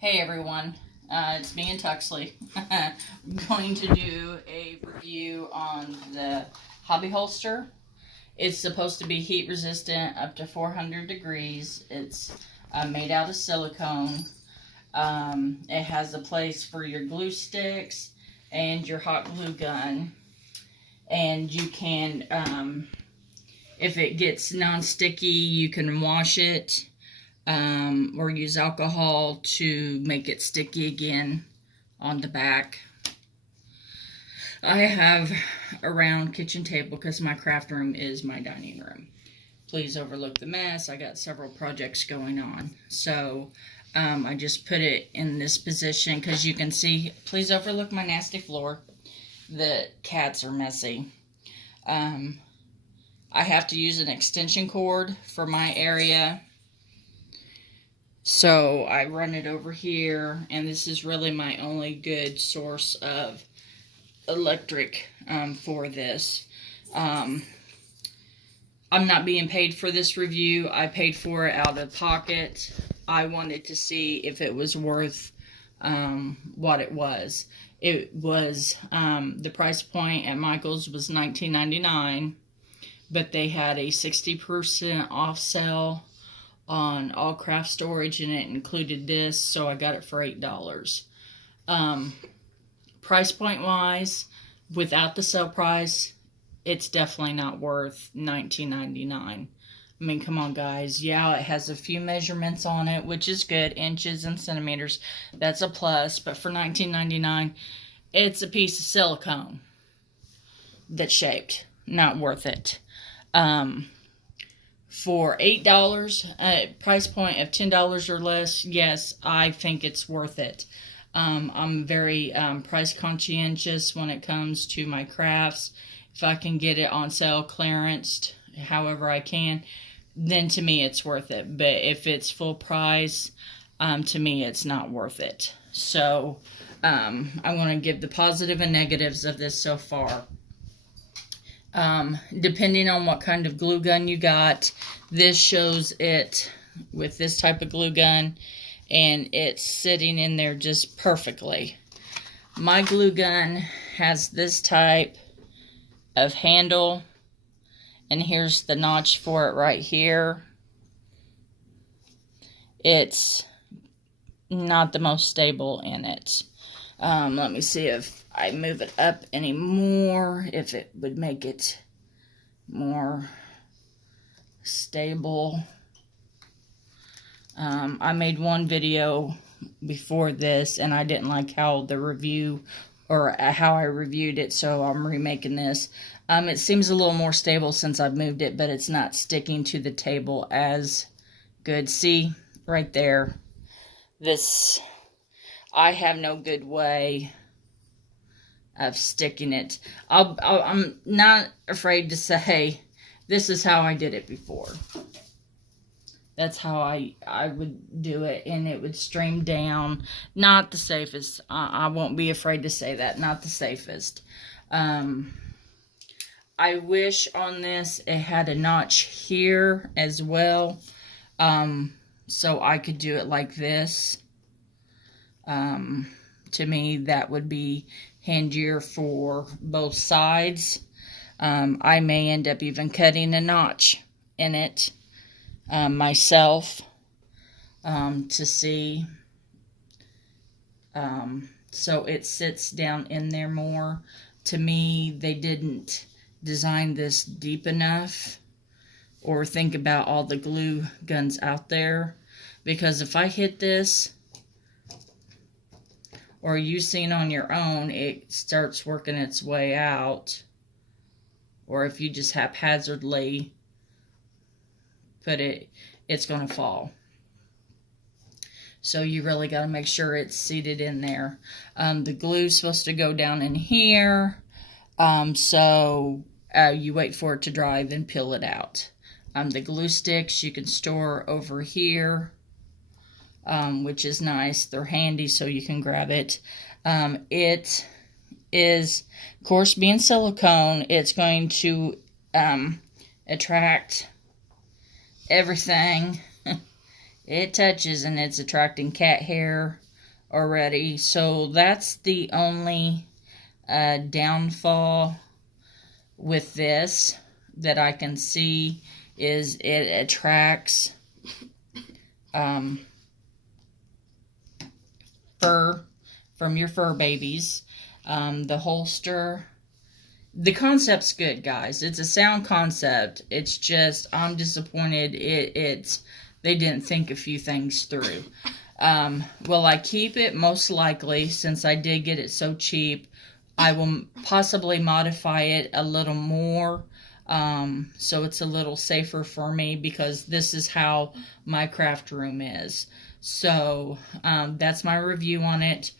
Hey everyone, it's me and Tuxley. I'm going to do a review on the hobby holster. It's supposed to be heat resistant up to 400 degrees. It's made out of silicone. It has a place for your glue sticks and your hot glue gun. And you can, if it gets non-sticky, you can wash it. Or use alcohol to make it sticky again on the back. I have a round kitchen table because my craft room is my dining room. Please overlook the mess. I got several projects going on. So I just put it in this position because you can see, please overlook my nasty floor. The cats are messy. I have to use an extension cord for my area. So I run it over here, and this is really my only good source of electric for this. I'm not being paid for this review. I paid for it out of pocket. I wanted to see if it was worth what it was. It was, the price point at Michael's was $19.99, but they had a 60% off sale on all craft storage, and it included this, so I got it for $8. Price point wise, without the sale price, it's definitely not worth $19.99. I mean, come on guys. Yeah, it has a few measurements on it, which is good, inches and centimeters. That's a plus, but for $19.99, it's a piece of silicone that's shaped. Not worth it. For $8, a price point of $10 or less, yes, I think it's worth it. I'm very price conscientious when it comes to my crafts. If I can get it on sale, clearanced, however I can, then to me it's worth it. But if it's full price, to me it's not worth it. So I'm going to give the positive and negatives of this so far. Depending on what kind of glue gun you got, this shows it with this type of glue gun, and it's sitting in there just perfectly. My glue gun has this type of handle, and here's the notch for it right here. It's not the most stable in it. Let me see if I move it up anymore, if it would make it more stable. I made one video before this, and I didn't like how the review, or how I reviewed it, so I'm remaking this. It seems a little more stable since I've moved it, but it's not sticking to the table as good. See, right there, this, I have no good way of sticking it. I'm not afraid to say this is how I did it before. That's how I would do it, and it would stream down. Not the safest. I won't be afraid to say that. Not the safest. I wish on this it had a notch here as well, so I could do it like this. To me, that would be handier for both sides. I may end up even cutting a notch in it myself to see. So it sits down in there more. To me, they didn't design this deep enough or think about all the glue guns out there. Because if I hit this, or you seen on your own, it starts working its way out. Or if you just haphazardly put it, it's going to fall. So you really got to make sure it's seated in there. The glue's supposed to go down in here. So you wait for it to dry, then peel it out. The glue sticks you can store over here. Which is nice. They're handy, so you can grab it. It is, of course, being silicone, it's going to attract everything it touches, and it's attracting cat hair, already. So that's the only downfall with this that I can see, is it attracts fur from your fur babies. The holster, the concept's good, guys. It's a sound concept. It's just, I'm disappointed they didn't think a few things through. Will I keep it? Most likely, since I did get it so cheap. I will possibly modify it a little more, so it's a little safer for me, because this is how my craft room is. So that's my review on it.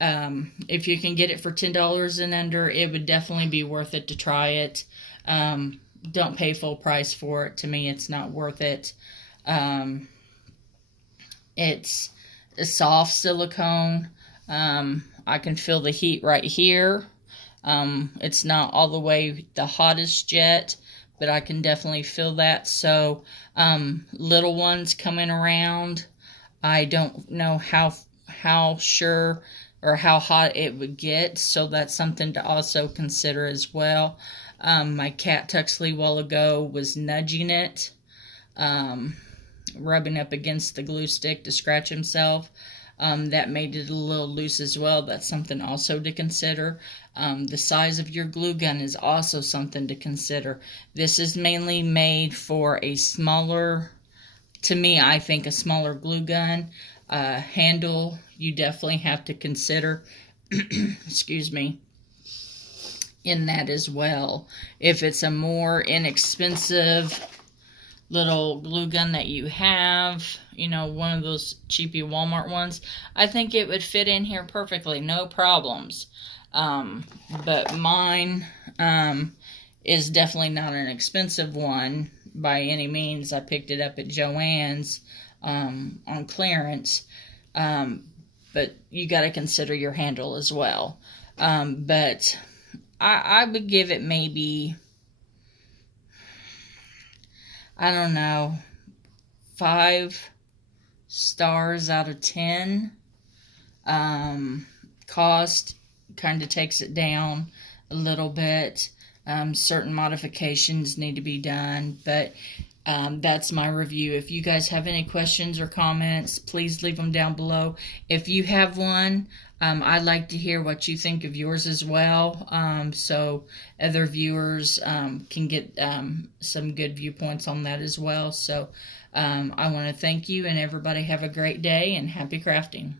If you can get it for $10 and under, it would definitely be worth it to try it. Don't pay full price for it. To me, it's not worth it. It's a soft silicone. I can feel the heat right here. It's not all the way the hottest yet, but I can definitely feel that. So little ones coming around, I don't know how sure or how hot it would get, so that's something to also consider as well. My cat Tuxley a while ago was nudging it, rubbing up against the glue stick to scratch himself. That made it a little loose as well. That's something also to consider. The size of your glue gun is also something to consider. This is mainly made for a smaller, to me, I think a smaller glue gun. Handle, you definitely have to consider, excuse me, in that as well. If it's a more inexpensive little glue gun that you have, you know, one of those cheapy Walmart ones, I think it would fit in here perfectly, no problems. But mine is definitely not an expensive one by any means. I picked it up at Joann's on clearance, but you got to consider your handle as well. But I would give it maybe, I don't know, 5 stars out of 10. Cost kind of takes it down a little bit. Certain modifications need to be done, but that's my review. If you guys have any questions or comments, please leave them down below. If you have one, I'd like to hear what you think of yours as well, so other viewers can get some good viewpoints on that as well. So I want to thank you, and everybody have a great day and happy crafting.